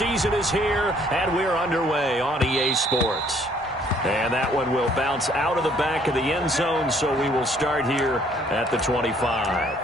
season is here, and we're underway on EA Sports. And that one will bounce out of the back of the end zone, so we will start here at the 25.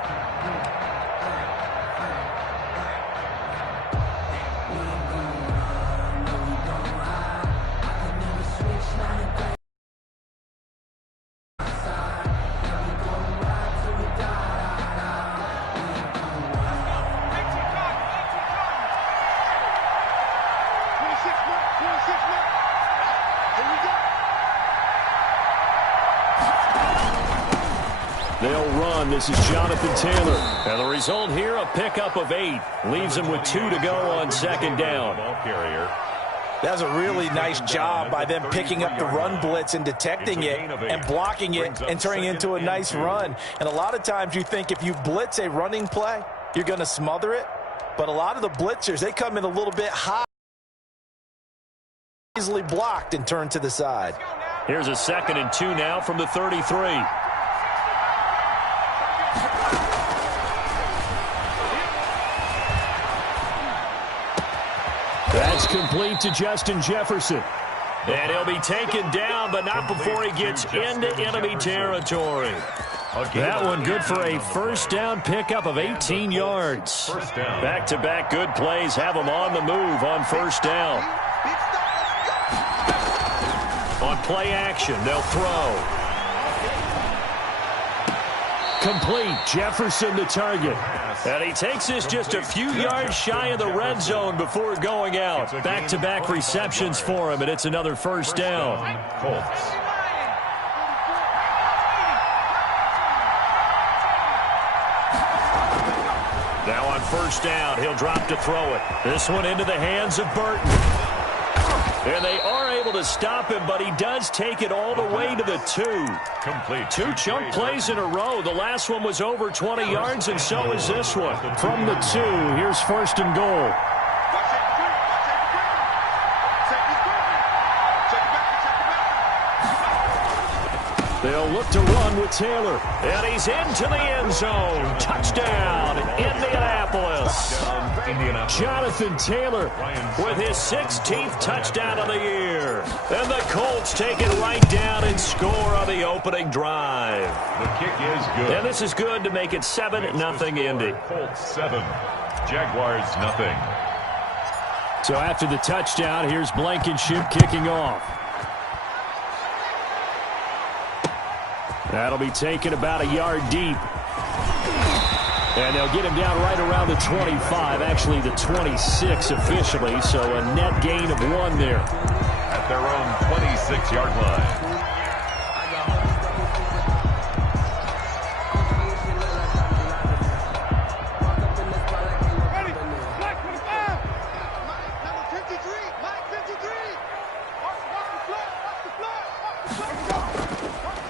They'll run. This is Jonathan Taylor. And the result here, a pickup of 8. Leaves him with 2 to go on second down. That was a really nice job by them picking up the run blitz and detecting it and blocking it and turning it into a nice run. And a lot of times you think if you blitz a running play, you're going to smother it. But a lot of the blitzers, they come in a little bit high, easily blocked and turned to the side. Here's a 2nd and 2 now from the 33. That's complete to Justin Jefferson. And he'll be taken down, but not before he gets into enemy territory. That one good for a first down pickup of 18 yards. Back-to-back good plays have him on the move on first down. On play action, they'll throw. Complete. Jefferson the target. And he takes this just a few yards shy of the red zone before going out. Back-to-back receptions for him, and it's another first down. Colts. Now on first down, he'll drop to throw it. This one into the hands of Burton. And they are able to stop him, but he does take it all the way to the 2. Complete. 2 chunk plays in a row. The last one was over 20 yards, and so is this one. From the 2, here's first and goal. They'll look to run with Taylor. And he's into the end zone. Touchdown, Indianapolis. Jonathan Taylor with his 16th touchdown of the year. And the Colts take it right down and score on the opening drive. The kick is good. And this is good to make it 7-0 Indy. Colts 7, Jaguars nothing. So after the touchdown, here's Blankenship kicking off. That'll be taken about a yard deep. And they'll get him down right around the 25, actually the 26 officially, so a net gain of 1 there. At their own 26-yard line.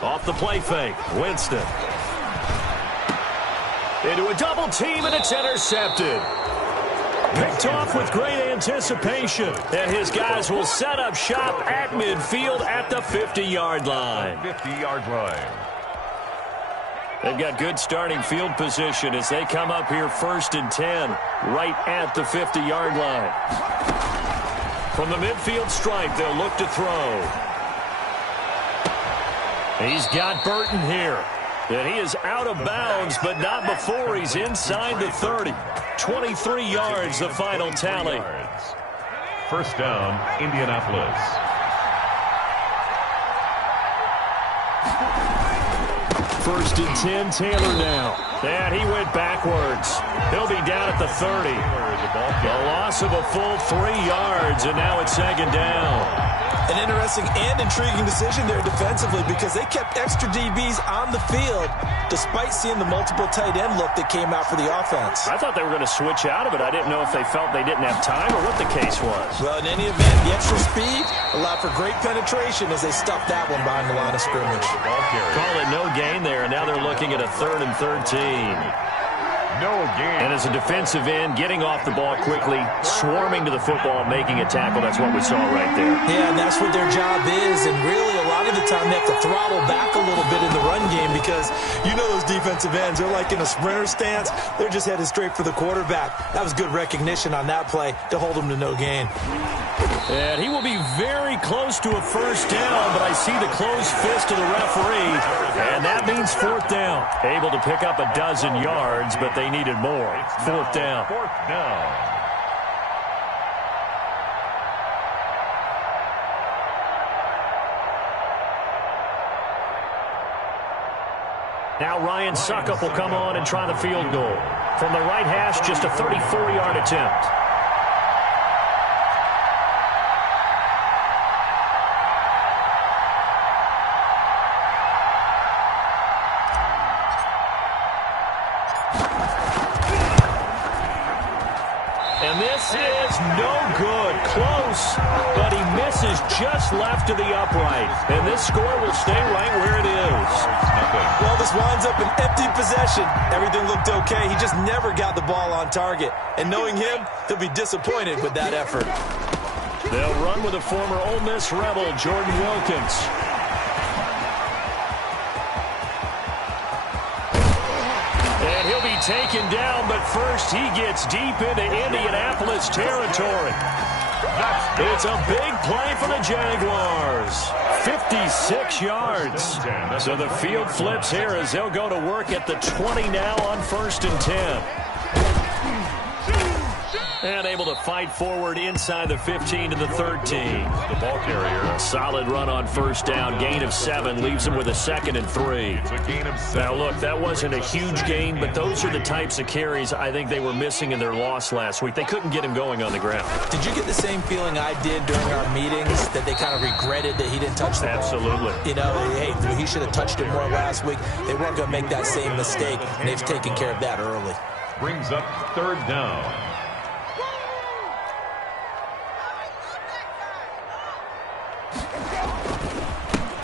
Off the play fake, Winston. Into a double team, and it's intercepted. Picked off with great anticipation. And his guys will set up shop at midfield at the 50-yard line. 50-yard line. They've got good starting field position as they come up here 1st and 10, right at the 50-yard line. From the midfield stripe, they'll look to throw. He's got Burton here. And he is out of bounds, but not before he's inside the 30. 23 yards, the final tally. First down, Indianapolis. First and 10, Taylor now. And he went backwards. He'll be down at the 30. A loss of a full 3 yards, and now it's second down. An interesting and intriguing decision there defensively because they kept extra DBs on the field despite seeing the multiple tight end look that came out for the offense. I thought they were going to switch out of it. I didn't know if they felt they didn't have time or what the case was. Well, in any event, the extra speed allowed for great penetration as they stuffed that one behind the line of scrimmage. Call it no gain there, and now they're looking at a 3rd and 13. No gain. And as a defensive end, getting off the ball quickly, swarming to the football, making a tackle, that's what we saw right there. Yeah, and that's what their job is. And really, a lot of the time, they have to throttle back a little bit in the run game because you know those defensive ends, they're like in a sprinter stance. They're just headed straight for the quarterback. That was good recognition on that play to hold them to no gain. And he will be very close to a first down, but I see the closed fist of the referee, and that means fourth down. Able to pick up a dozen yards, but they needed more. Fourth down. Fourth down. Now Ryan Suckup will come on and try the field goal. From the right hash, just a 34-yard attempt. And this is no good. Close, but he misses just left of the upright. And this score will stay right where it is. Well, this winds up an empty possession. Everything looked okay. He just never got the ball on target. And knowing him, he'll be disappointed with that effort. They'll run with a former Ole Miss Rebel, Jordan Wilkins. And he'll be taken down, but first he gets deep into Indianapolis territory. It's a big play for the Jaguars. 56 yards. So the field flips here as they'll go to work at the 20 now on 1st and 10. And able to fight forward inside the 15 to the 13. The ball carrier. A solid run on first down. Gain of 7 leaves him with a 2nd and 3. It's a gain of 7. Now, look, that wasn't a huge gain, but those are the types of carries I think they were missing in their loss last week. They couldn't get him going on the ground. Did you get the same feeling I did during our meetings, that they kind of regretted that he didn't touch the ball? Absolutely. You know, hey, he should have touched it more last week. They weren't going to make that same mistake, and they've taken care of that early. Brings up 3rd down.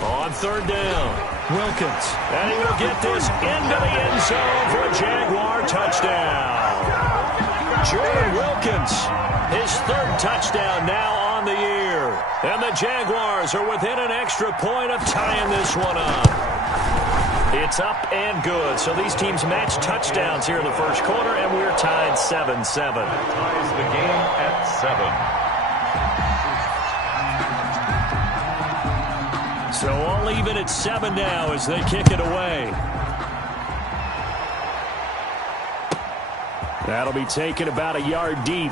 On 3rd down, Wilkins. And he will get this into the end zone for a Jaguar touchdown. Jordan Wilkins, his 3rd touchdown now on the year. And the Jaguars are within an extra point of tying this one up. It's up and good. So these teams match touchdowns here in the 1st quarter, and we're tied 7-7. Ties the game at 7. So all even at 7 now as they kick it away. That'll be taken about a yard deep.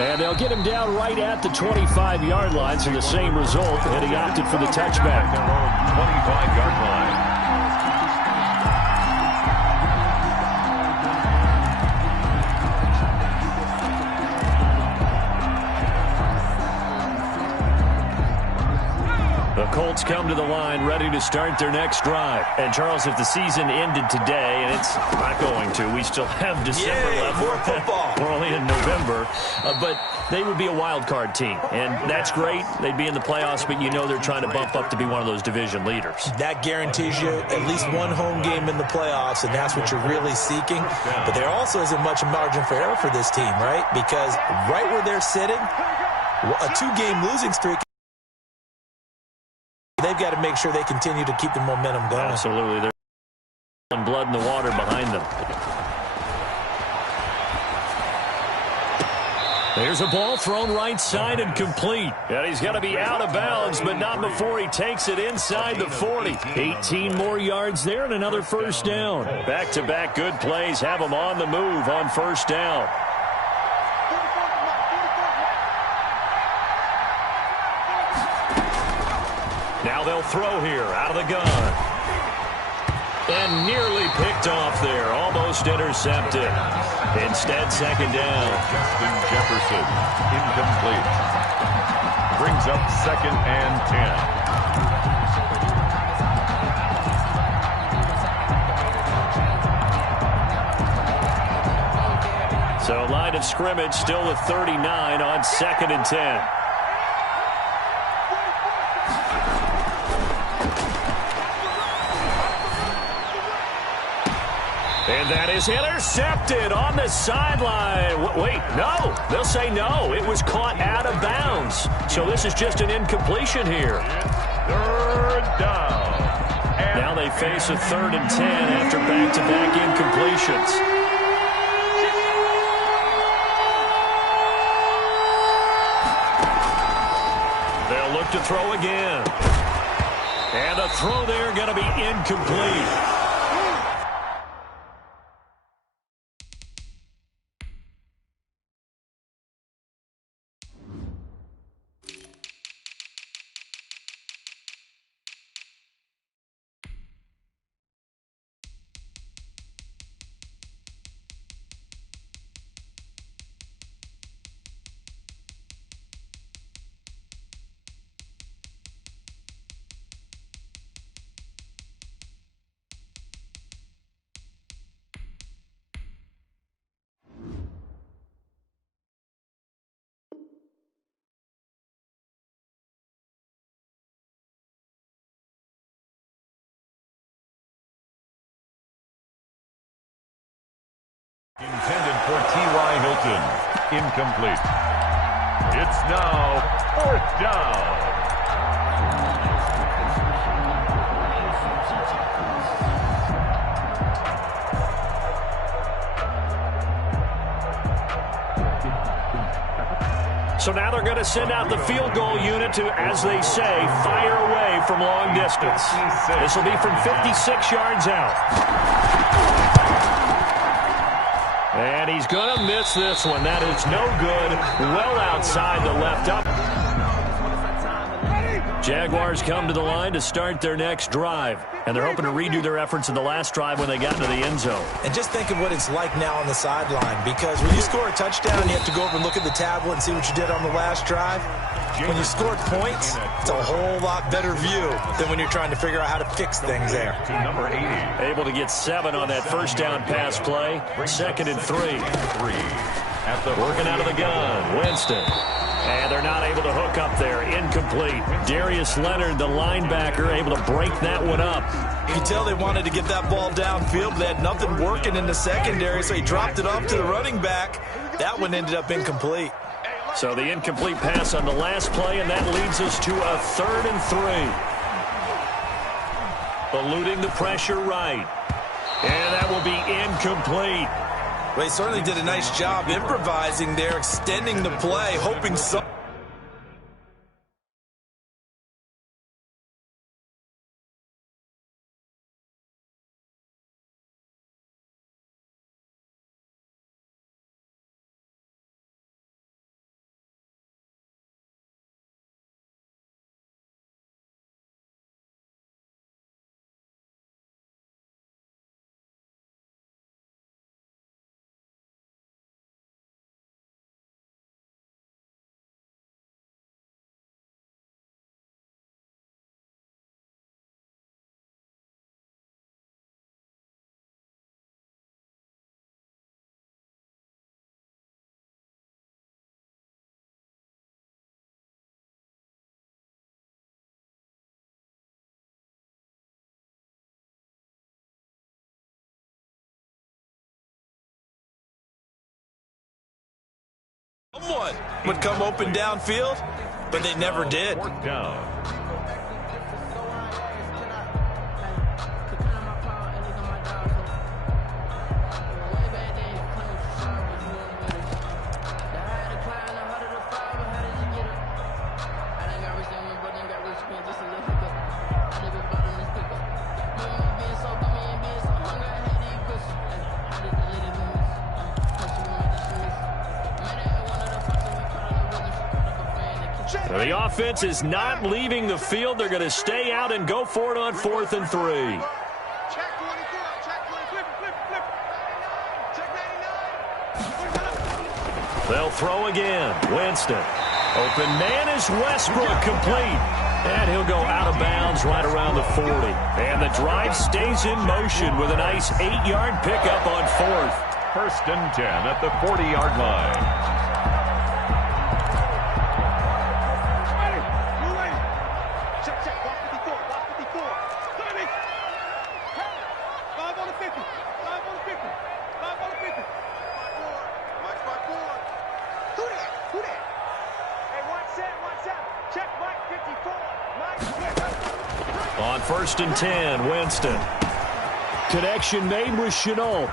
And they'll get him down right at the 25-yard line, so the same result, and he opted for the touchback. Their own 25-yard line. The Colts come to the line ready to start their next drive. And, Charles, if the season ended today, and it's not going to, we still have December left. More football. We're only in November. But they would be a wild card team. And that's great. They'd be in the playoffs, but you know they're trying to bump up to be one of those division leaders. That guarantees you at least one home game in the playoffs, and that's what you're really seeking. But there also isn't much margin for error for this team, right? Because right where they're sitting, a 2-game losing streak, they've got to make sure they continue to keep the momentum going. Absolutely. There's blood in the water behind them. There's a ball thrown right side and complete. And he's going to be out of bounds, but not before he takes it inside the 40. 18 more yards there and another first down. Back-to-back good plays have him on the move on first down. Now they'll throw here out of the gun. And nearly picked off there. Almost intercepted. Instead, second down. Justin Jefferson, incomplete. Brings up 2nd and 10. So line of scrimmage still at 39 on 2nd and 10. And that is intercepted on the sideline. Wait, no. They'll say no. It was caught out of bounds. So this is just an incompletion here. Third down. Now they face a 3rd and 10 after back-to-back incompletions. They'll look to throw again. And the throw there going to be incomplete. Intended for T.Y. Hilton. Incomplete. It's now 4th down. So now they're going to send out the field goal unit to, as they say, fire away from long distance. This will be from 56 yards out. And he's going to miss this one. That is no good. Well outside the left up. Jaguars come to the line to start their next drive. And they're hoping to redo their efforts in the last drive when they got into the end zone. And just think of what it's like now on the sideline. Because when you score a touchdown, you have to go over and look at the tablet and see what you did on the last drive. When you scored points, it's a whole lot better view than when you're trying to figure out how to fix things there. To number 80. Able to get 7 on that first down pass play. 2nd and 3. Working out of the gun. Winston. And they're not able to hook up there. Incomplete. Darius Leonard, the linebacker, able to break that one up. You can tell they wanted to get that ball downfield. They had nothing working in the secondary, so he dropped it off to the running back. That one ended up incomplete. So the incomplete pass on the last play, and that leads us to a 3rd and 3. Eluding the pressure right. And that will be incomplete. Well, he certainly did a nice job improvising there, extending the play, hoping so. Someone would come open downfield, but they never did. 4th down. The offense is not leaving the field. They're going to stay out and go for it on 4th and 3. They'll throw again. Winston. Open man is Westbrook, complete. And he'll go out of bounds right around the 40. And the drive stays in motion with a nice 8-yard pickup on 4th. 1st and 10 at the 40-yard line. 1st and 10, Winston. Connection made with Chenault.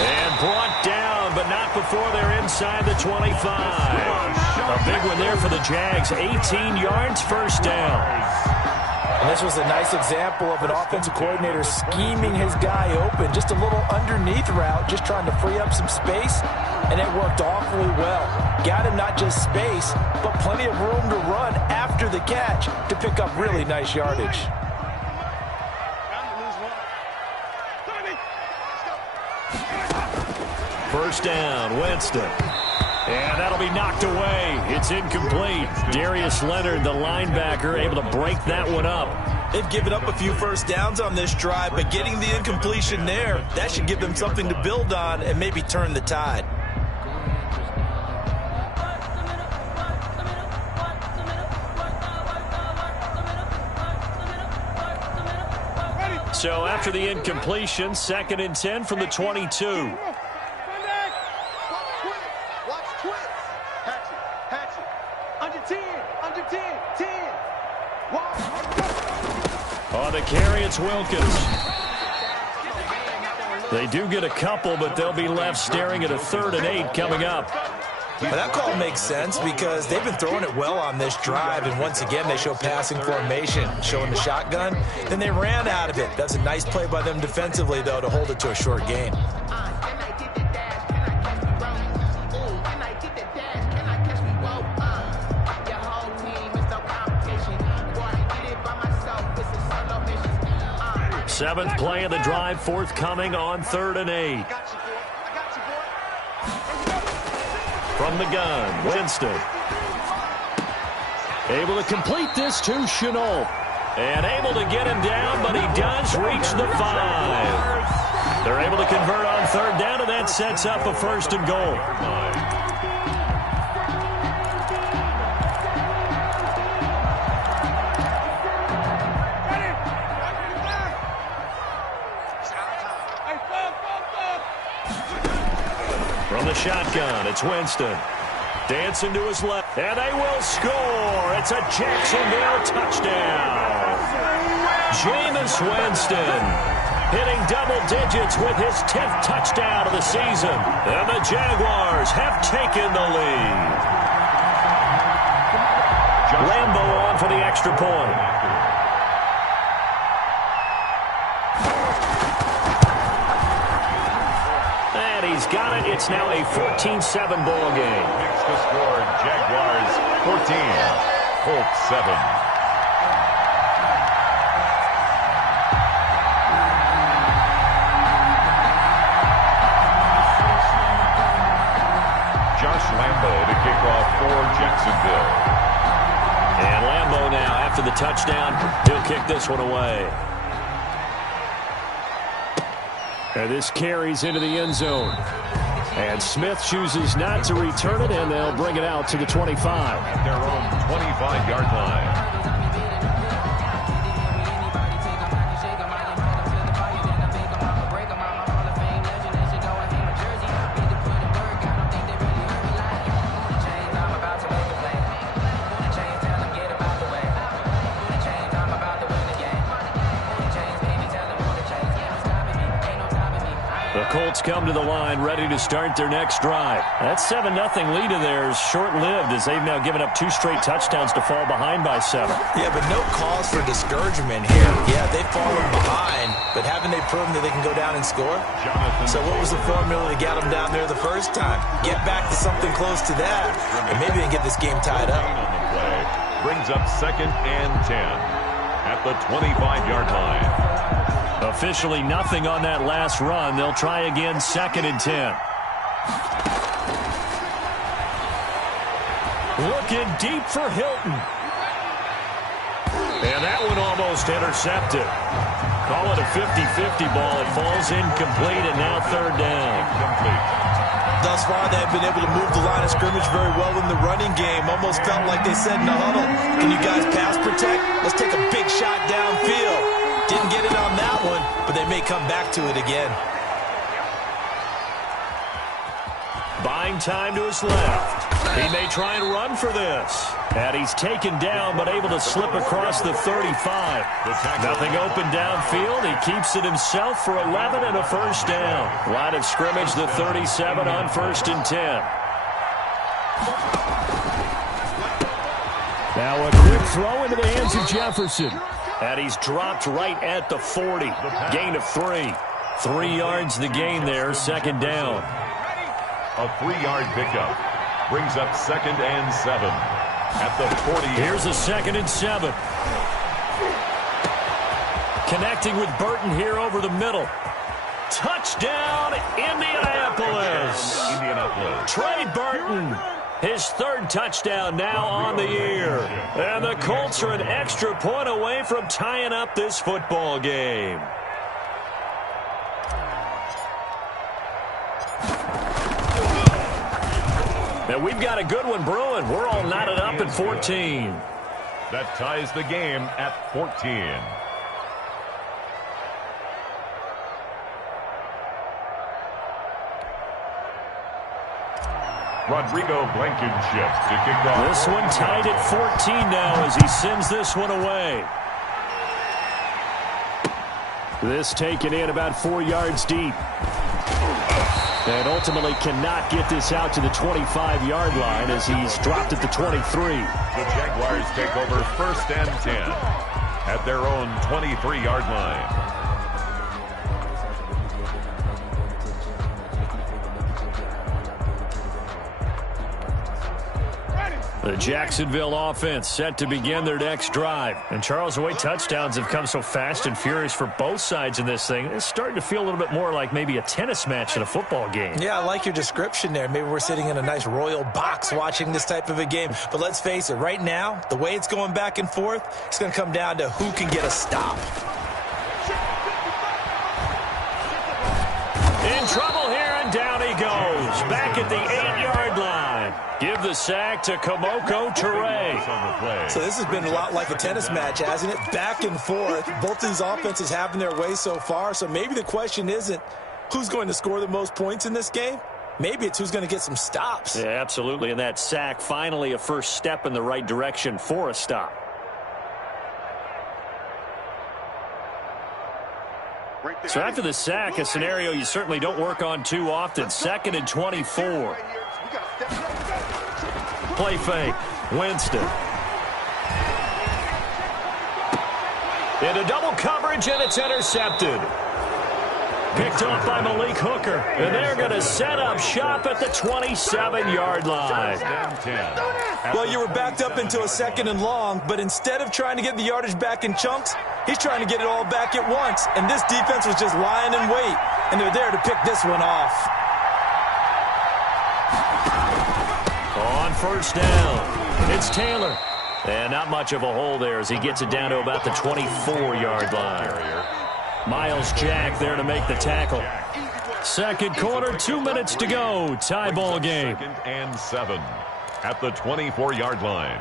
And brought down, but not before they're inside the 25. A big one there for the Jags. 18 yards, 1st down. And this was a nice example of an offensive coordinator scheming his guy open. Just a little underneath route, just trying to free up some space, and it worked awfully well. Got him not just space, but plenty of room to run after the catch to pick up really nice yardage. First down, Winston. And that'll be knocked away. It's incomplete. Darius Leonard, the linebacker, able to break that one up. They've given up a few first downs on this drive, but getting the incompletion there, that should give them something to build on and maybe turn the tide. So after the incompletion, 2nd and 10 from the 22. On the carry, it's Wilkins. They do get a couple, but they'll be left staring at a 3rd and 8 coming up. Well, that call makes sense because they've been throwing it well on this drive, and once again they show passing formation, showing the shotgun. Then they ran out of it. That's a nice play by them defensively, though, to hold it to a short gain. Seventh play of the drive, forthcoming on 3rd and 8. From the gun, Winston. Able to complete this to Chenault. And able to get him down, but he does reach the 5. They're able to convert on 3rd down, and that sets up a 1st and goal. From the shotgun, it's Winston. Dancing to his left, and they will score. It's a Jacksonville touchdown. Jameis Winston hitting double digits with his 10th touchdown of the season. And the Jaguars have taken the lead. Lambeau on for the extra point. He's got it. It's now a 14-7 ball game. Next to score, Jaguars 14, Colts 7. Josh Lambeau to kick off for Jacksonville. And Lambeau now, after the touchdown, he'll kick this one away. And this carries into the end zone. And Smith chooses not to return it, and they'll bring it out to the 25. At their own 25-yard line. Colts come to the line ready to start their next drive. That 7-0 lead of theirs short-lived as they've now given up 2 straight touchdowns to fall behind by 7. Yeah, but no cause for discouragement here. Yeah, they've fallen behind, but haven't they proven that they can go down and score? So what was the formula to get them down there the first time? Get back to something close to that, and maybe they can get this game tied up. Brings up 2nd and 10 at the 25-yard line. Officially nothing on that last run. They'll try again 2nd and 10. Looking deep for Hilton. And that one almost intercepted. Call it a 50-50 ball. It falls incomplete, and now 3rd down. Thus far, they've been able to move the line of scrimmage very well in the running game. Almost felt like they said in the huddle, can you guys pass protect? Let's take a big shot downfield. Didn't get it on that one, but they may come back to it again. Buying time to his left. He may try and run for this. And he's taken down, but able to slip across the 35. Nothing open downfield. He keeps it himself for 11 and a first down. Line of scrimmage, the 37 on 1st and 10. Now a quick throw into the hands of Jefferson. And he's dropped right at the 40. Gain of 3. 3 yards the gain there, 2nd down. A 3-yard pickup brings up 2nd and 7 at the 40. Here's a 2nd and 7. Connecting with Burton here over the middle. Touchdown, Indianapolis. Trey Burton, his 3rd touchdown now on the year. And the Colts are an extra point away from tying up this football game. And we've got a good one brewing. We're all knotted up at 14. That ties the game at 14. Rodrigo Blankenship to kick off. This one tied at 14 now as he sends this one away. This taken in about 4 yards deep. And ultimately cannot get this out to the 25-yard line as he's dropped at the 23. The Jaguars take over 1st and 10 at their own 23-yard line. The Jacksonville offense set to begin their next drive. And Charles, the way touchdowns have come so fast and furious for both sides in this thing, it's starting to feel a little bit more like maybe a tennis match in a football game. Yeah, I like your description there. Maybe we're sitting in a nice royal box watching this type of a game. But let's face it, right now, the way it's going back and forth, it's going to come down to who can get a stop. In trouble here, and down he goes. Back at the 8-yard line. Give the sack to Kamoko Toure. So this has been a lot like a tennis match, hasn't it? Back and forth. Both of these offenses having their way so far. So maybe the question isn't who's going to score the most points in this game. Maybe it's who's going to get some stops. Yeah, absolutely. And that sack, finally a first step in the right direction for a stop. So after the sack, a scenario you certainly don't work on too often. 2nd and 24. Play fake. Winston. Into double coverage, and it's intercepted. Picked up by Malik Hooker. And they're going to set up shop at the 27-yard line. Well, you were backed up into a 2nd and long, but instead of trying to get the yardage back in chunks, he's trying to get it all back at once. And this defense was just lying in wait. And they're there to pick this one off. On 1st down, it's Taylor. And not much of a hole there as he gets it down to about the 24-yard line. Miles Jack there to make the tackle. 2nd quarter, 2 minutes to go. Tie ball game. 2nd and 7 at the 24-yard line.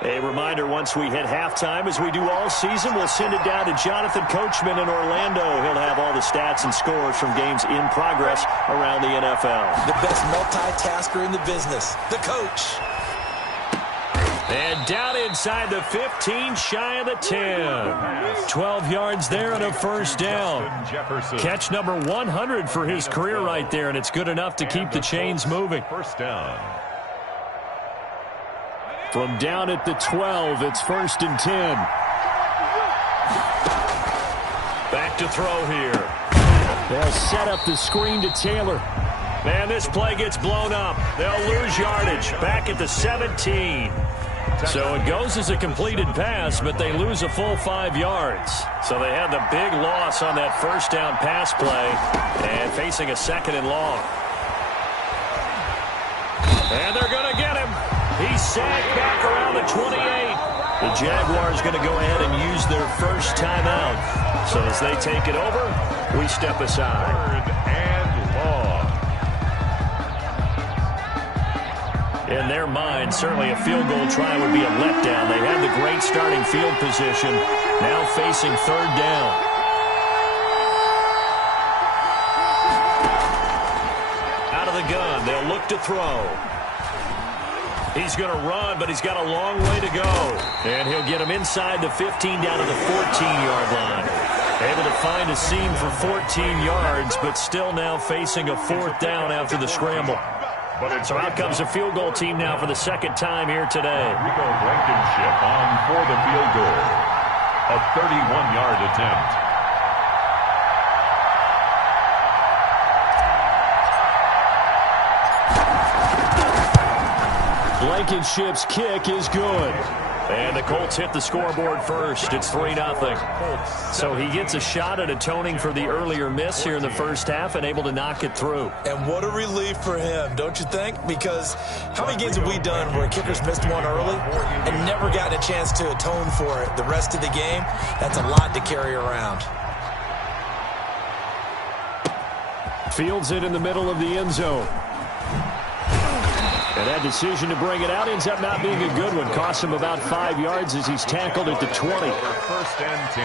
A reminder, once we hit halftime, as we do all season, we'll send it down to Jonathan Coachman in Orlando. He'll have all the stats and scores from games in progress around the NFL. The best multitasker in the business, the coach. And down inside the 15, shy of the 10. 12 yards there and a first down. Catch number 100 for his career right there, and it's good enough to keep the chains moving. First down. From down at the 12, it's 1st and 10. Back to throw here. They'll set up the screen to Taylor. And this play gets blown up. They'll lose yardage. Back at the 17. So it goes as a completed pass, but they lose a full 5 yards. So they had the big loss on that first down pass play and facing a 2nd and long. And they're going to get him. He's sacked back around the 28. The Jaguars going to go ahead and use their first timeout. So as they take it over, we step aside. 3rd and long. In their mind, certainly a field goal try would be a letdown. They had the great starting field position, now facing third down. Out of the gun, they'll look to throw. He's going to run, but he's got a long way to go. And he'll get him inside the 15 down to the 14-yard line. Able to find a seam for 14 yards, but still now facing a fourth down after the scramble. So out comes a field goal team now for the second time here today. Rico Blankenship on for the field goal. A 31-yard attempt. Blankenship's kick is good. And the Colts hit the scoreboard first. It's 3-0. So he gets a shot at atoning for the earlier miss here in the first half and able to knock it through. And what a relief for him, don't you think? Because how many games have we done where kickers missed one early and never gotten a chance to atone for it the rest of the game? That's a lot to carry around. Fields it in the middle of the end zone. And that decision to bring it out ends up not being a good one. Costs him about 5 yards as he's tackled at the 20. First and 10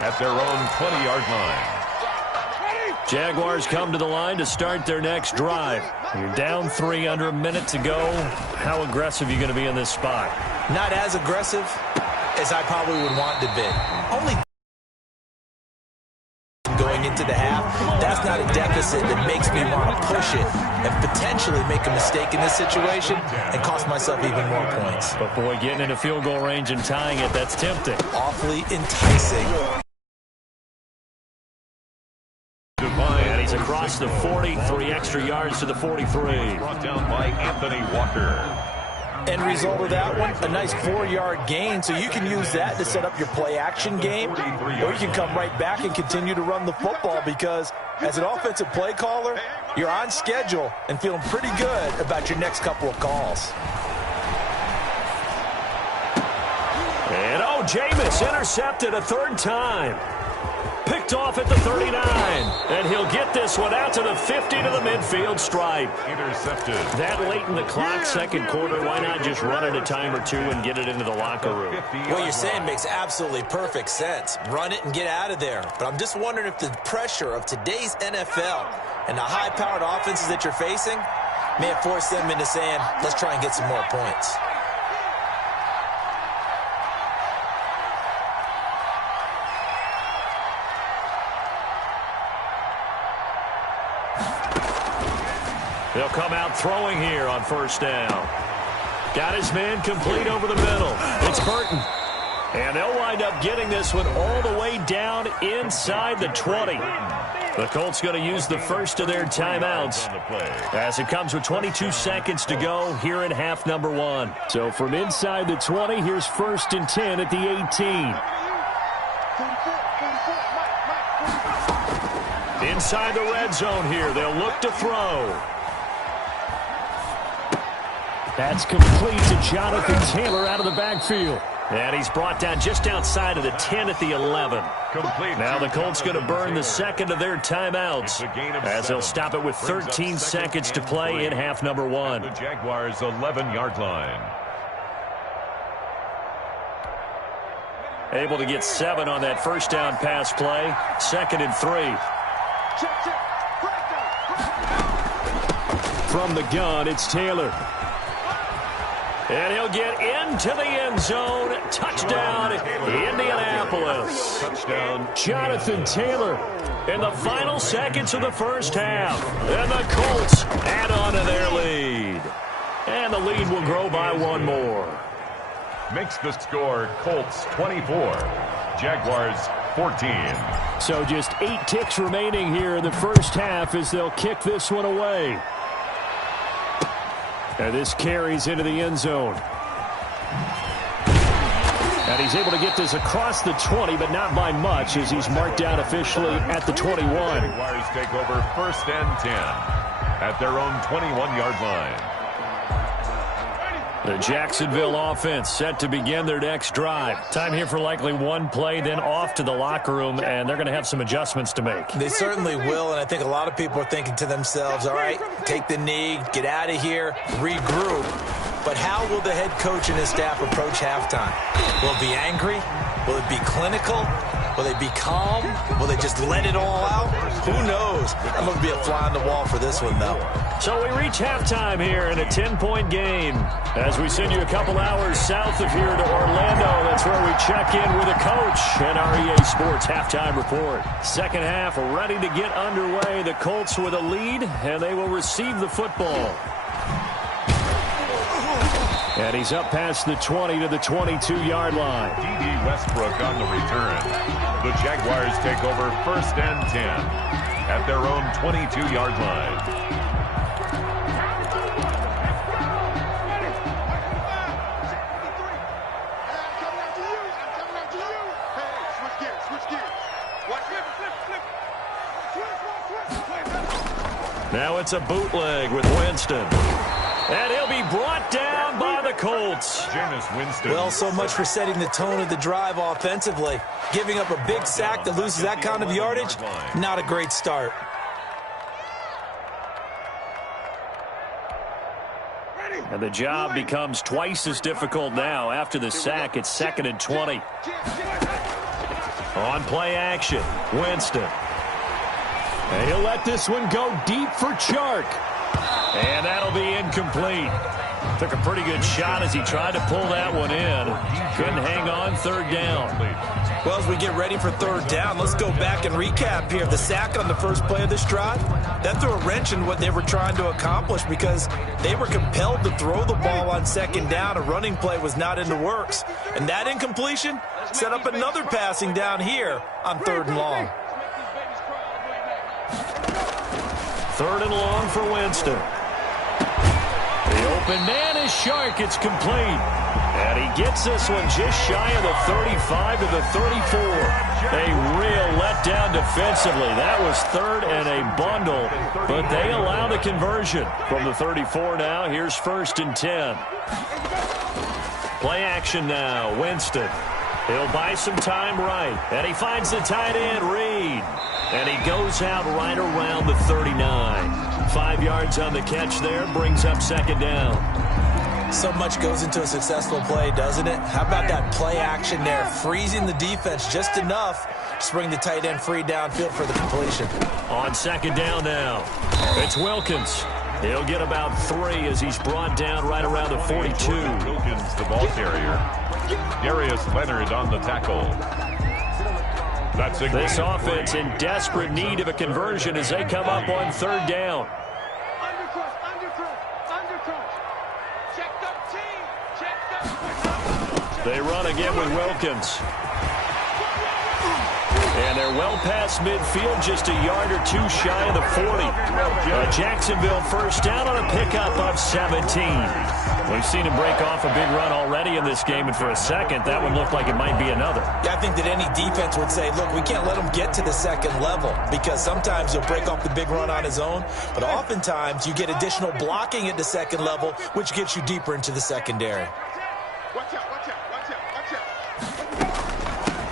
at their own 20-yard line. Jaguars come to the line to start their next drive. You're down 3 under a minute to go. How aggressive are you going to be in this spot? Not as aggressive as I probably would want to be. Only going into the half, that's not a deficit that makes me want to push it and potentially make a mistake in this situation and cost myself even more points. But boy, getting into field goal range and tying it, that's tempting. Awfully enticing. And he's across the 40, 3 extra yards to the 43. Brought down by Anthony Walker. End result of that one, a nice 4-yard gain, so you can use that to set up your play-action game, or you can come right back and continue to run the football because as an offensive play caller, you're on schedule and feeling pretty good about your next couple of calls. And Jameis intercepted a third time. Picked off at the 39. And he'll get this one out to the 50 to the midfield stripe. Intercepted. That late in the clock, second quarter, why not just run it a time or two and get it into the locker room? What you're saying makes absolutely perfect sense. Run it and get out of there. But I'm just wondering if the pressure of today's NFL and the high-powered offenses that you're facing may have forced them into saying, let's try and get some more points. They'll come out throwing here on first down. Got his man complete over the middle. It's Burton. And they'll wind up getting this one all the way down inside the 20. The Colts going to use the first of their timeouts as it comes with 22 seconds to go here in half number 1. So from inside the 20, here's 1st and 10 at the 18. Inside the red zone here, they'll look to throw. That's complete to Jonathan Taylor out of the backfield. And he's brought down just outside of the 10 at the 11. Complete. Now the Colts going to burn the second of their timeouts as they'll stop it with 13 seconds to play in half number 1. The Jaguars' 11-yard line. Able to get 7 on that first down pass play. 2nd and 3. From the gun, it's Taylor. And he'll get into the end zone. Touchdown, Indianapolis. Touchdown, Jonathan Taylor in the final seconds of the first half. And the Colts add on to their lead. And the lead will grow by 1 more. Makes the score Colts 24, Jaguars 14. So just 8 ticks remaining here in the first half as they'll kick this one away. And this carries into the end zone. And he's able to get this across the 20, but not by much as he's marked down officially at the 21. Jaguars take over 1st and 10 at their own 21-yard line. The Jacksonville offense set to begin their next drive. Time here for likely one play, then off to the locker room, and they're going to have some adjustments to make. They certainly will, and I think a lot of people are thinking to themselves, all right, take the knee, get out of here, regroup. But how will the head coach and his staff approach halftime? Will it be angry? Will it be clinical? Will they be calm? Will they just let it all out? Who knows? I'm going to be a fly on the wall for this one, though. So we reach halftime here in a 10-point game. As we send you a couple hours south of here to Orlando, that's where we check in with a coach and our EA Sports halftime report. Second half ready to get underway. The Colts with a lead, and they will receive the football. And he's up past the 20 to the 22-yard line. D.D. Westbrook on the return. The Jaguars take over 1st and 10 at their own 22-yard line. Now it's a bootleg with Winston. And he'll be brought down by the Colts. Jameis Winston. Well, so much for setting the tone of the drive offensively. Giving up a big sack that loses that kind of yardage, not a great start. And the job becomes twice as difficult now. After the sack, it's 2nd and 20. On play action, Winston. And he'll let this one go deep for Chark. And that'll be incomplete. Took a pretty good shot as he tried to pull that one in. Couldn't hang on 3rd down. Well, as we get ready for 3rd down, let's go back and recap here. The sack on the first play of this drive, that threw a wrench in what they were trying to accomplish because they were compelled to throw the ball on 2nd down. A running play was not in the works. And that incompletion set up another passing down here on 3rd and long. 3rd and long for Winston. The open man is Chark. It's complete. And he gets this one just shy of the 35 to the 34. A real letdown defensively. That was 3rd and a bundle, but they allow the conversion. From the 34 now, here's 1st and 10. Play action now, Winston. He'll buy some time right, and he finds the tight end, Reed. And he goes out right around the 39. 5 yards on the catch there, brings up 2nd down. So much goes into a successful play, doesn't it? How about that play action there? Freezing the defense just enough to bring the tight end free downfield for the completion. On 2nd down now, it's Wilkins. He'll get about 3 as he's brought down right around the 42. Wilkins, the ball carrier. Darius Leonard on the tackle. This offense in desperate need of a conversion as they come up on 3rd down. They run again with Wilkins. And they're well past midfield, just a yard or 2 shy of the 40. Jacksonville 1st down on a pickup of 17. We've seen him break off a big run already in this game, and for a second, that one looked like it might be another. Yeah, I think that any defense would say, look, we can't let him get to the 2nd level because sometimes he'll break off the big run on his own, but oftentimes you get additional blocking at the 2nd level, which gets you deeper into the secondary.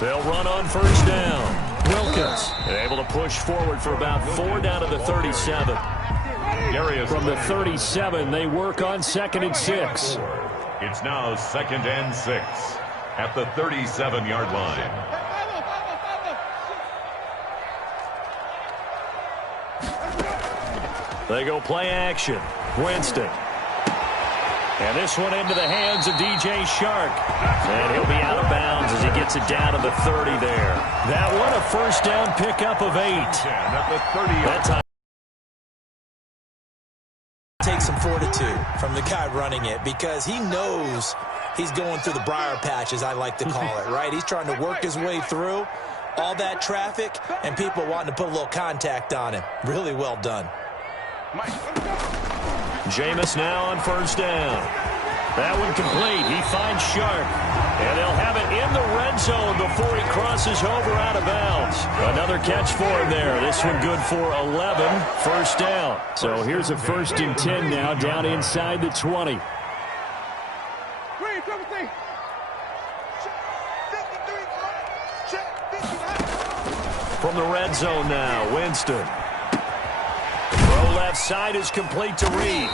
They'll run on 1st down. Wilkins able to push forward for about 4 down to the 37. From the 37, they work on 2nd and 6. It's now 2nd and 6 at the 37-yard line. They go play action. Winston. And this one into the hands of DJ Chark. And he'll be out of bounds as he gets it down to the 30 there. That one a 1st down pickup of 8. At the 30. That time. Take some fortitude from the guy running it because he knows he's going through the briar patch, as I like to call it, right? He's trying to work his way through all that traffic and people wanting to put a little contact on him. Really well done. Jameis now on 1st down. That one complete. He finds Chark. And they'll have it in the red zone before he crosses over out of bounds. Another catch for him there. This one good for 11. 1st down. So here's a 1st and 10 now down inside the 20. from the red zone now. Winston. Throw left side is complete to Reed.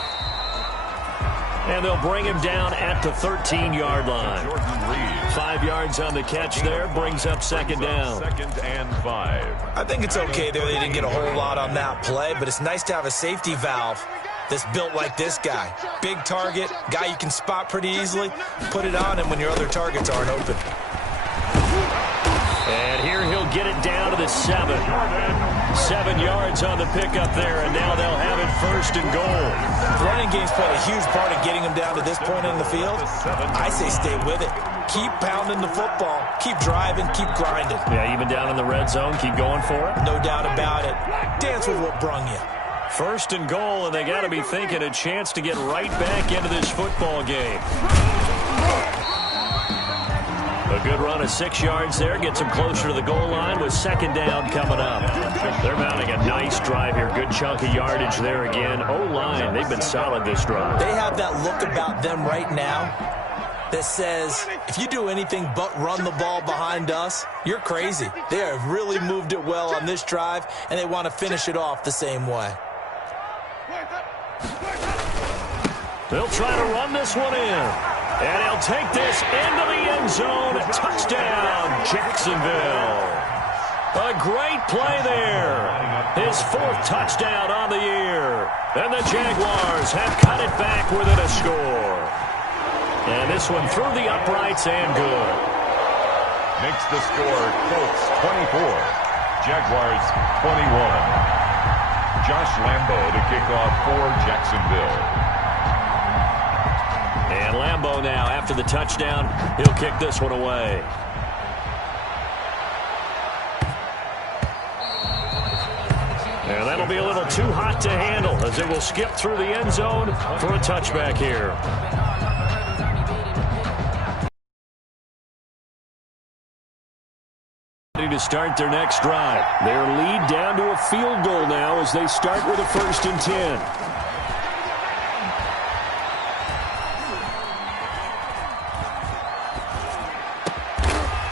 And they'll bring him down at the 13-yard line. 5 yards on the catch there. Brings up second down. 2nd and 5. I think it's okay there. They didn't get a whole lot on that play, but it's nice to have a safety valve that's built like this guy. Big target, guy you can spot pretty easily. Put it on him when your other targets aren't open. And here he'll get it down to the 7. 7 yards on the pickup there, and now they'll have it 1st and goal. Running game's played a huge part in getting him down to this point in the field. I say stay with it. Keep pounding the football. Keep driving. Keep grinding. Yeah, even down in the red zone, keep going for it. No doubt about it. Dance with what brung you. 1st and goal, and they got to be thinking a chance to get right back into this football game. A good run of 6 yards there. Gets them closer to the goal line with 2nd down coming up. They're mounting a nice drive here. Good chunk of yardage there again. O-line, they've been solid this drive. They have that look about them right now that says, if you do anything but run the ball behind us, you're crazy. They have really moved it well on this drive, and they want to finish it off the same way. They'll try to run this one in. And he'll take this into the end zone. Touchdown, Jacksonville. A great play there. His 4th touchdown on the year. And the Jaguars have cut it back within a score. And this one through the uprights and good. Makes the score Colts 24, Jaguars 21. Josh Lambo to kick off for Jacksonville. And Lambo now, after the touchdown, he'll kick this one away. And that'll be a little too hot to handle as it will skip through the end zone for a touchback here. Ready to start their next drive. Their lead down to a field goal now as they start with a 1st and 10.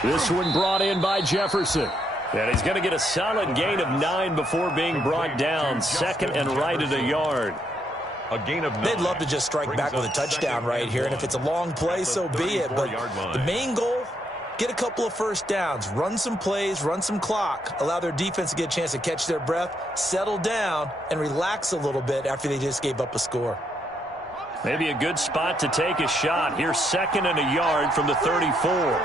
This one brought in by Jefferson. And he's going to get a solid gain of 9 before being brought down. 2nd and right at a yard. A gain of 9. They'd love to just strike back with a touchdown right here, and if it's a long play, so be it. But the main goal, get a couple of 1st downs, run some plays, run some clock, allow their defense to get a chance to catch their breath, settle down, and relax a little bit after they just gave up a score. Maybe a good spot to take a shot. Here's 2nd and a yard from the 34.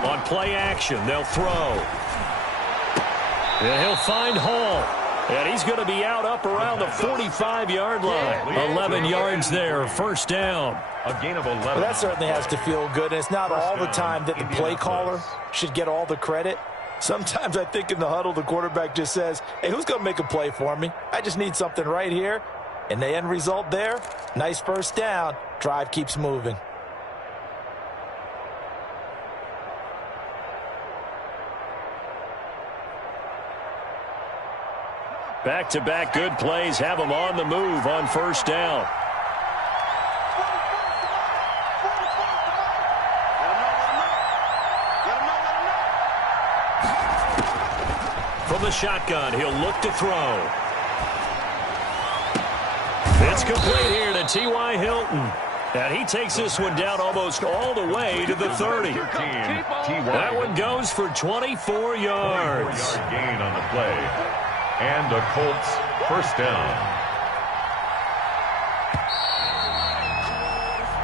On play action, they'll throw. And he'll find Hall. And he's going to be out up around the 45-yard line. 11 yards there, 1st down. A gain of 11. Well, that certainly has to feel good. And it's not all the time that the play caller should get all the credit. Sometimes I think in the huddle, the quarterback just says, hey, who's going to make a play for me? I just need something right here. And the end result there, nice 1st down. Drive keeps moving. Back-to-back good plays have them on the move on 1st down. From the shotgun, he'll look to throw. It's complete here to T.Y. Hilton. And he takes this one down almost all the way to the 30. That one goes for 24 yards. 4-yard gain on the play. And a Colts 1st down.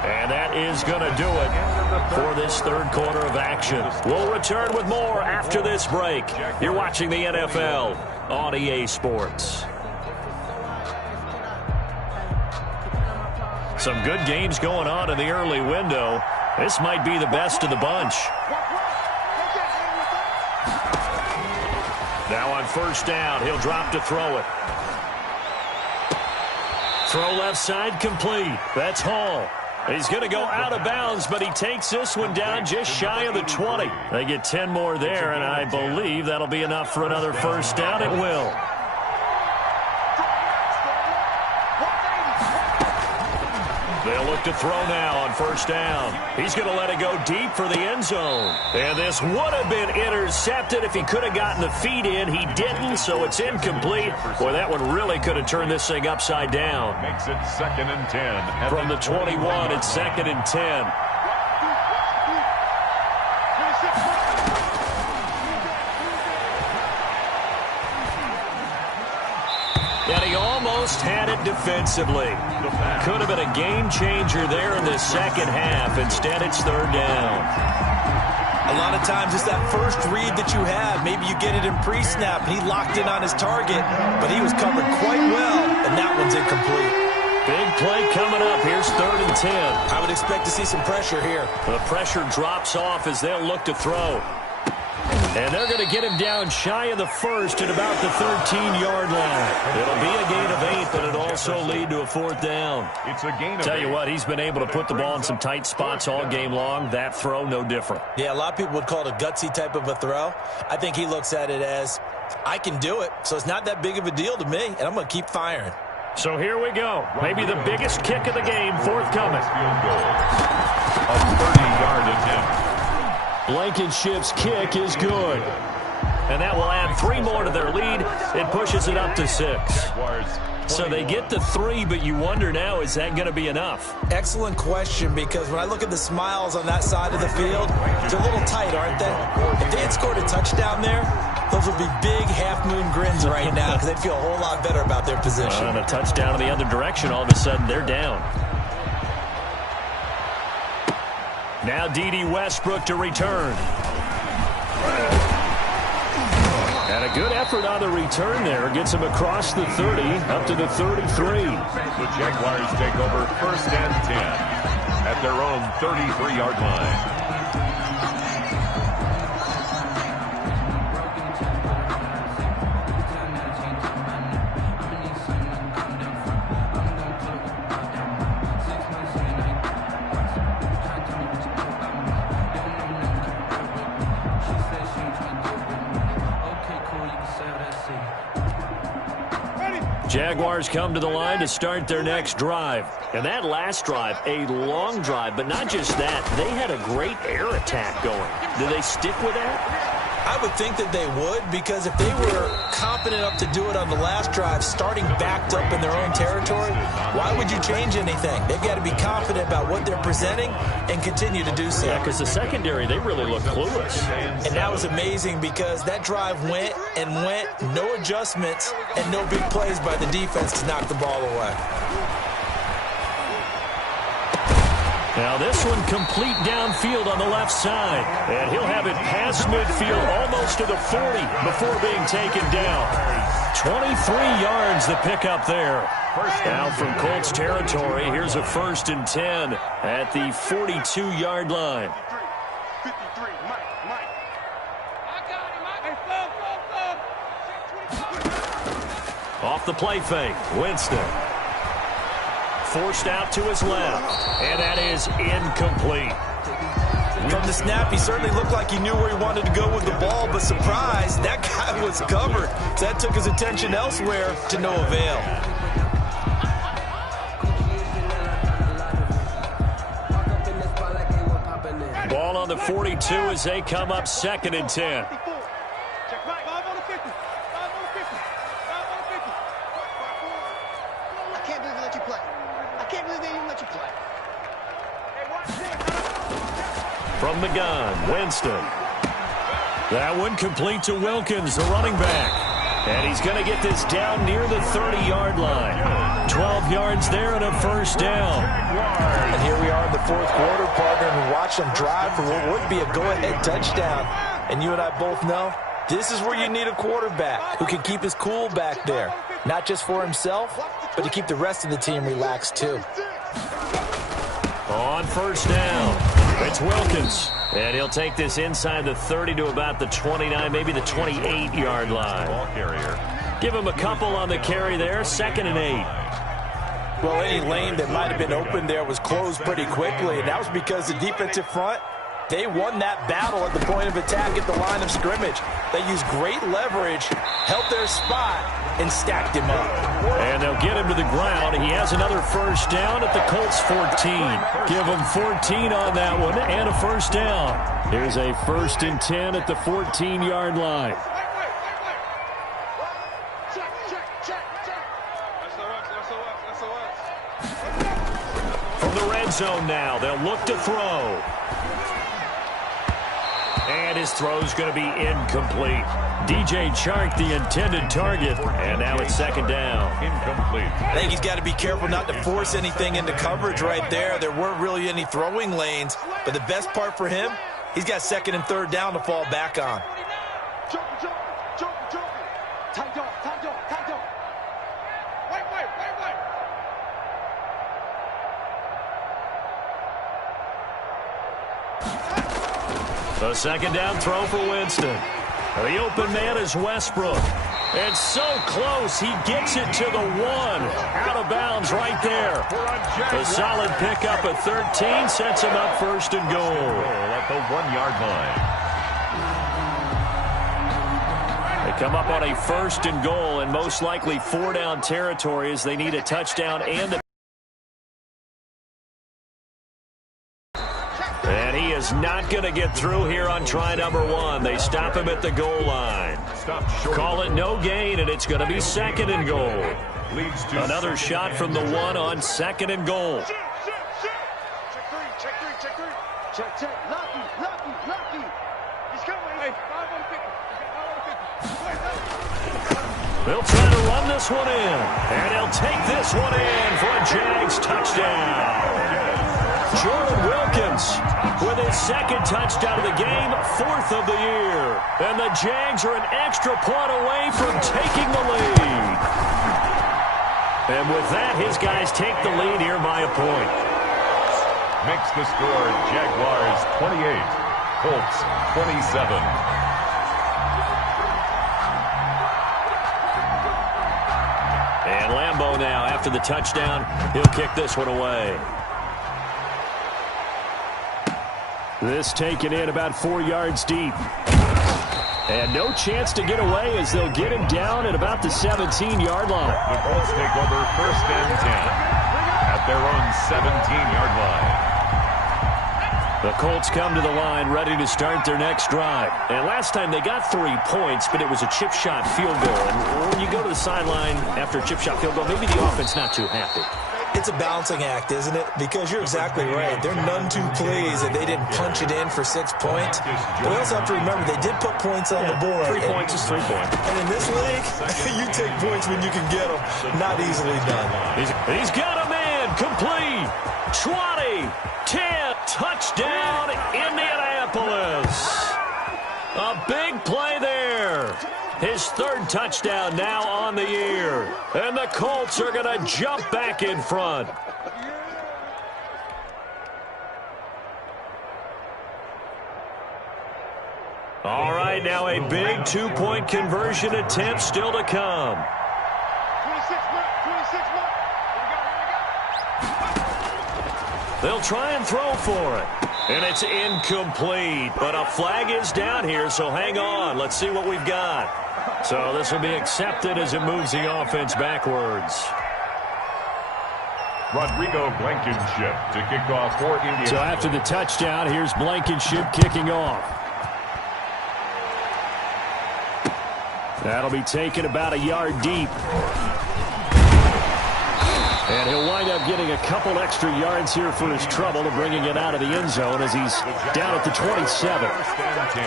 And that is going to do it for this 3rd quarter of action. We'll return with more after this break. You're watching the NFL on EA Sports. Some good games going on in the early window. This might be the best of the bunch. Now on 1st down, he'll drop to throw it. Throw left side complete. That's Hall. He's going to go out of bounds, but he takes this one down just shy of the 20. They get 10 more there, and I believe that'll be enough for another 1st down. It will. They'll look to throw now on first down. He's going to let it go deep for the end zone. And this would have been intercepted if he could have gotten the feet in. He didn't, so it's incomplete. Boy, that one really could have turned this thing upside down. Makes it 2nd and 10. From the 21, it's 2nd and 10. And he almost had it defensively. Could have been a game changer there in the second half. Instead, it's 3rd down. A lot of times it's that first read that you have. Maybe you get it in pre-snap, and he locked in on his target, but he was covered quite well, and that one's incomplete. Big play coming up. Here's 3rd and 10. I would expect to see some pressure here. The pressure drops off as they'll look to throw. And they're going to get him down shy of the first at about the 13-yard line. It'll be a gain of 8, but it'll also lead to a 4th down. It's a gain of 8. Tell you what, he's been able to put the ball in some tight spots all game long. That throw, no different. Yeah, a lot of people would call it a gutsy type of a throw. I think he looks at it as, I can do it, so it's not that big of a deal to me, and I'm going to keep firing. So here we go. Maybe the biggest kick of the game forthcoming. Field goal. A 30-yard attempt. Blankenship's kick is good. And that will add 3 more to their lead. It pushes it up to 6. So they get the 3, but you wonder now, is that going to be enough? Excellent question, because when I look at the smiles on that side of the field, they're a little tight, aren't they? If they had scored a touchdown there, those would be big half-moon grins right now because they'd feel a whole lot better about their position. And a touchdown in the other direction, all of a sudden they're down. Now D.D. Westbrook to return. And a good effort on the return there. Gets him across the 30, up to the 33. The Jaguars take over 1st and 10 at their own 33-yard line. Jaguars come to the line to start their next drive. And that last drive, a long drive, but not just that. They had a great air attack going. Do they stick with that? I would think that they would, because if they were confident enough to do it on the last drive, starting backed up in their own territory, why would you change anything? They've got to be confident about what they're presenting and continue to do so. Yeah, because the secondary, they really look clueless. And that was amazing because that drive went and went, no adjustments, and no big plays by the defense to knock the ball away. Now this one complete downfield on the left side. And he'll have it past midfield almost to the 40 before being taken down. 23 yards the pickup there. Now from Colts territory, here's a 1st and 10 at the 42-yard line. Off the play fake, Winston. Forced out to his left, and that is incomplete. From the snap, he certainly looked like he knew where he wanted to go with the ball, but surprise, that guy was covered. So that took his attention elsewhere to no avail. Ball on the 42 as they come up 2nd and 10. From the gun, Winston. That one complete to Wilkins, the running back. And he's going to get this down near the 30-yard line. 12 yards there and a 1st down. And here we are in the 4th quarter, partner, and watch them drive for what would be a go-ahead touchdown. And you and I both know this is where you need a quarterback who can keep his cool back there. Not just for himself, but to keep the rest of the team relaxed too. On 1st down, it's Wilkins. And he'll take this inside the 30 to about the 29, maybe the 28-yard line. Ball carrier. Give him a couple on the carry there, 2nd and 8. Well, any lane that might have been open there was closed pretty quickly, and that was because the defensive front They won that battle at the point of attack at the line of scrimmage. They used great leverage, held their spot, and stacked him up. And they'll get him to the ground. He has another first down at the Colts 14. Give him 14 on that one and a first down. Here's a 1st and 10 at the 14-yard line. From the red zone now, they'll look to throw. And his throw's going to be incomplete. DJ Chark, the intended target, and now it's 2nd down. Incomplete. I think he's got to be careful not to force anything into coverage right there. There weren't really any throwing lanes, but the best part for him, he's got 2nd and 3rd down to fall back on. The 2nd down throw for Winston. The open man is Westbrook. And so close, he gets it to the 1. Out of bounds right there. A solid pickup at 13 sets him up 1st and goal. At the 1-yard line. They come up on a 1st and goal and most likely 4-down territory as they need a touchdown and a... And he is not going to get through here on try number 1. They stop him at the goal line. Call it no gain, and it's going to be 2nd and goal. Another shot from the 1 on 2nd and goal. Check. Lucky. He's coming. They'll try to run this one in. And he'll take this one in for a Jags touchdown. Jordan Wilkins with his 2nd touchdown of the game, 4th of the year. And the Jags are an extra point away from taking the lead. And with that, his guys take the lead here by a point. Makes the score Jaguars 28, Colts 27. And Lambeau now, after the touchdown, he'll kick this one away. This taken in about 4 yards deep. And no chance to get away as they'll get him down at about the 17-yard line. The Colts take over 1st and 10 at their own 17-yard line. The Colts come to the line ready to start their next drive. And last time they got 3 points, but it was a chip shot field goal. And when you go to the sideline after a chip shot field goal, maybe the offense not too happy. It's a balancing act, isn't it? Because you're exactly right. They're none too pleased that they didn't punch it in for 6 points. But we also have to remember they did put points on the board. 3 points is 3 points. And in this league, you take points when you can get them. Not easily done. He's got a man. Complete. 20. 10. Touchdown, Indianapolis. A big play there. His 3rd touchdown now on the year. And the Colts are going to jump back in front. All right, now a big 2-point conversion attempt still to come. 26 more. They'll try and throw for it. And it's incomplete. But a flag is down here, so hang on. Let's see what we've got. So this will be accepted as it moves the offense backwards. Rodrigo Blankenship to kick off for Indiana. So after the touchdown, here's Blankenship kicking off. That'll be taken about a yard deep. And he'll wind up getting a couple extra yards here for his trouble of bringing it out of the end zone as he's down at the 27. 1st and 10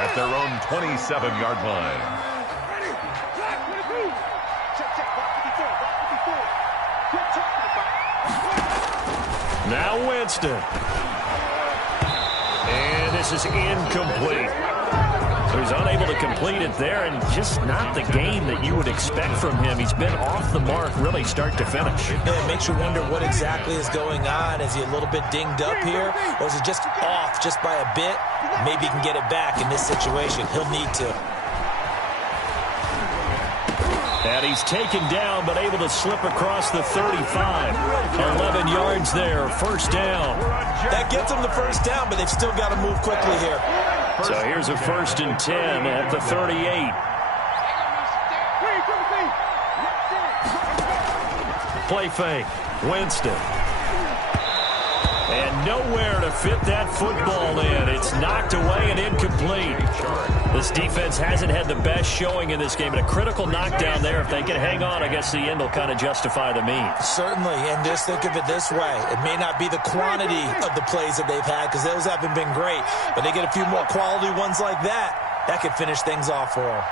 at their own 27-yard line. Now Winston. And this is incomplete. So he's unable to complete it there, and just not the game that you would expect from him. He's been off the mark really start to finish. Yeah, it makes you wonder what exactly is going on. Is he a little bit dinged up here, or is he just off just by a bit? Maybe he can get it back in this situation. He'll need to. And he's taken down, but able to slip across the 35. 11 yards there, first down. That gets them the first down, but they've still got to move quickly here. So here's a 1st and 10 at the 38. Play fake. Winston. And nowhere to fit that football in. It's knocked away and incomplete. This defense hasn't had the best showing in this game. And a critical knockdown there. If they can hang on, I guess the end will kind of justify the means. Certainly, and just think of it this way. It may not be the quantity of the plays that they've had because those haven't been great. But they get a few more quality ones like that. That could finish things off for them.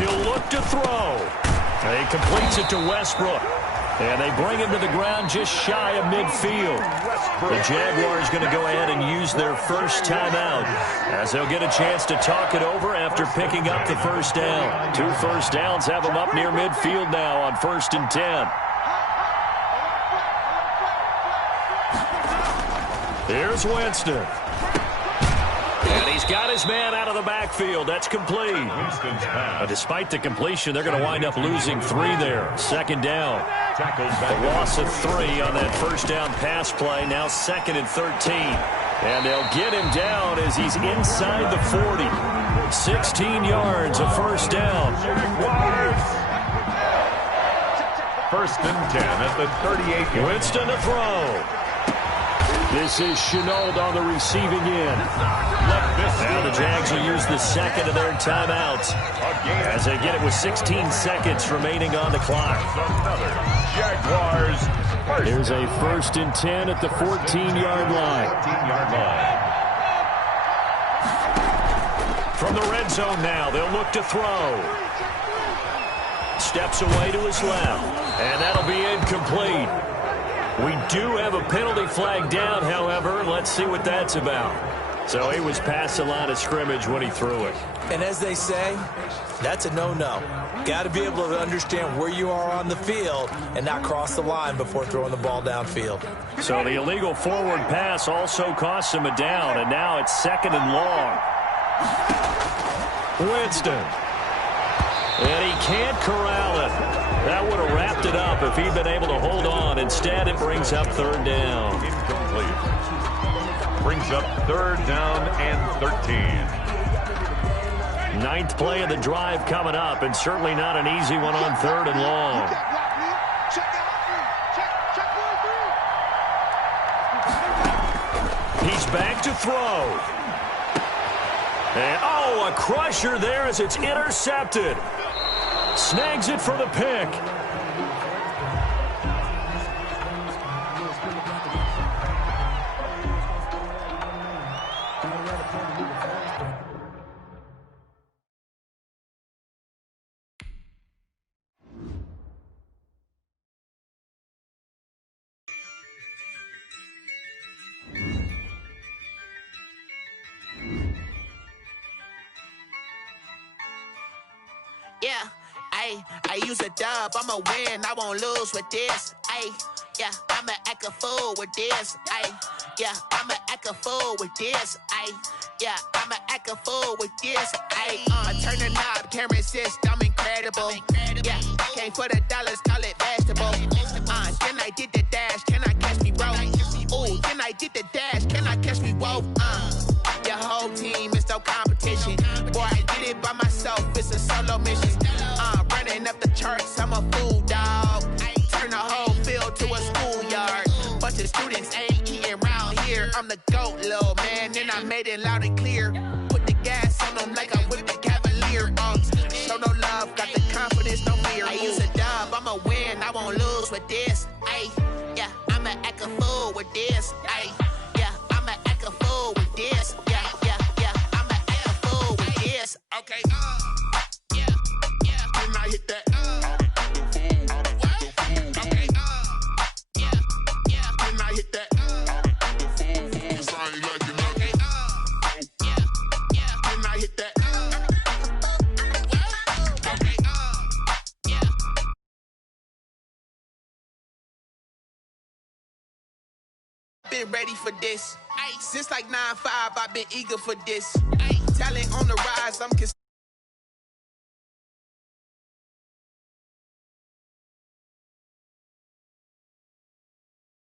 He'll look to throw. He completes it to Westbrook. And they bring him to the ground just shy of midfield. The Jaguars going to go ahead and use their first timeout as they'll get a chance to talk it over after picking up the first down. 2 first downs have them up near midfield now on 1st and 10. Here's Winston. And he's got his man out of the backfield. That's complete. Despite the completion, they're going to wind up losing 3 there. 2nd down. A loss of 3 on that first down pass play. Now 2nd and 13. And they'll get him down as he's inside the 40. 16 yards, a first down. 1st and 10 at the 38. Winston to throw. This is Chenault on the receiving end. Now the Jags will use the 2nd of their timeouts as they get it with 16 seconds remaining on the clock. Jaguars. Here's a 1st and 10 at the 14-yard line. From the red zone now, they'll look to throw. Steps away to his left, and that'll be incomplete. We do have a penalty flag down, however. Let's see what that's about. So he was past the line of scrimmage when he threw it. And as they say, that's a no-no. Got to be able to understand where you are on the field and not cross the line before throwing the ball downfield. So the illegal forward pass also costs him a down, and now it's 2nd and long. Winston. And he can't corral it. That would have wrapped it up if he'd been able to hold on. Instead, it brings up 3rd down. Incomplete. Brings up 3rd down and 13. 9th play of the drive coming up, and certainly not an easy one on 3rd and long. He's back to throw. And, oh, a crusher there as it's intercepted. Snags it for the pick. Yeah, I use a dub, I'ma win, I won't lose with this. Yeah, I'ma act a fool with this. Yeah, I'ma act a fool with this. Yeah, I'ma act a fool with this. I turn the knob, can't resist, I'm incredible. Yeah, came for the dollars, call it vegetable. Then I did the dash, can I catch me, bro? Ooh, then I did the dash, can I catch me, whoa? Your whole team is no competition. Boy, I did it by myself, it's a solo mission. Running up the charts, I'm a fool, dog. Turn the whole field to a schoolyard. Bunch of students ain't eating round here. I'm the GOAT, little man, and I made it loud and clear. Put the gas on them like I'm with the Cavalier. Show no love, got the confidence, no fear. I use a dub, I'ma win, I won't lose with this. Yeah, I'ma act a fool with this. Yeah, I'ma act a fool with this. Yeah, I'ma act a fool with this. Okay. Then I hit that. Okay. Then I hit that. I ain't like it, okay. Then I hit that. been ready for this. Ay, since like 9-5, I've been eager for this. Ay, talent on the rise, I'm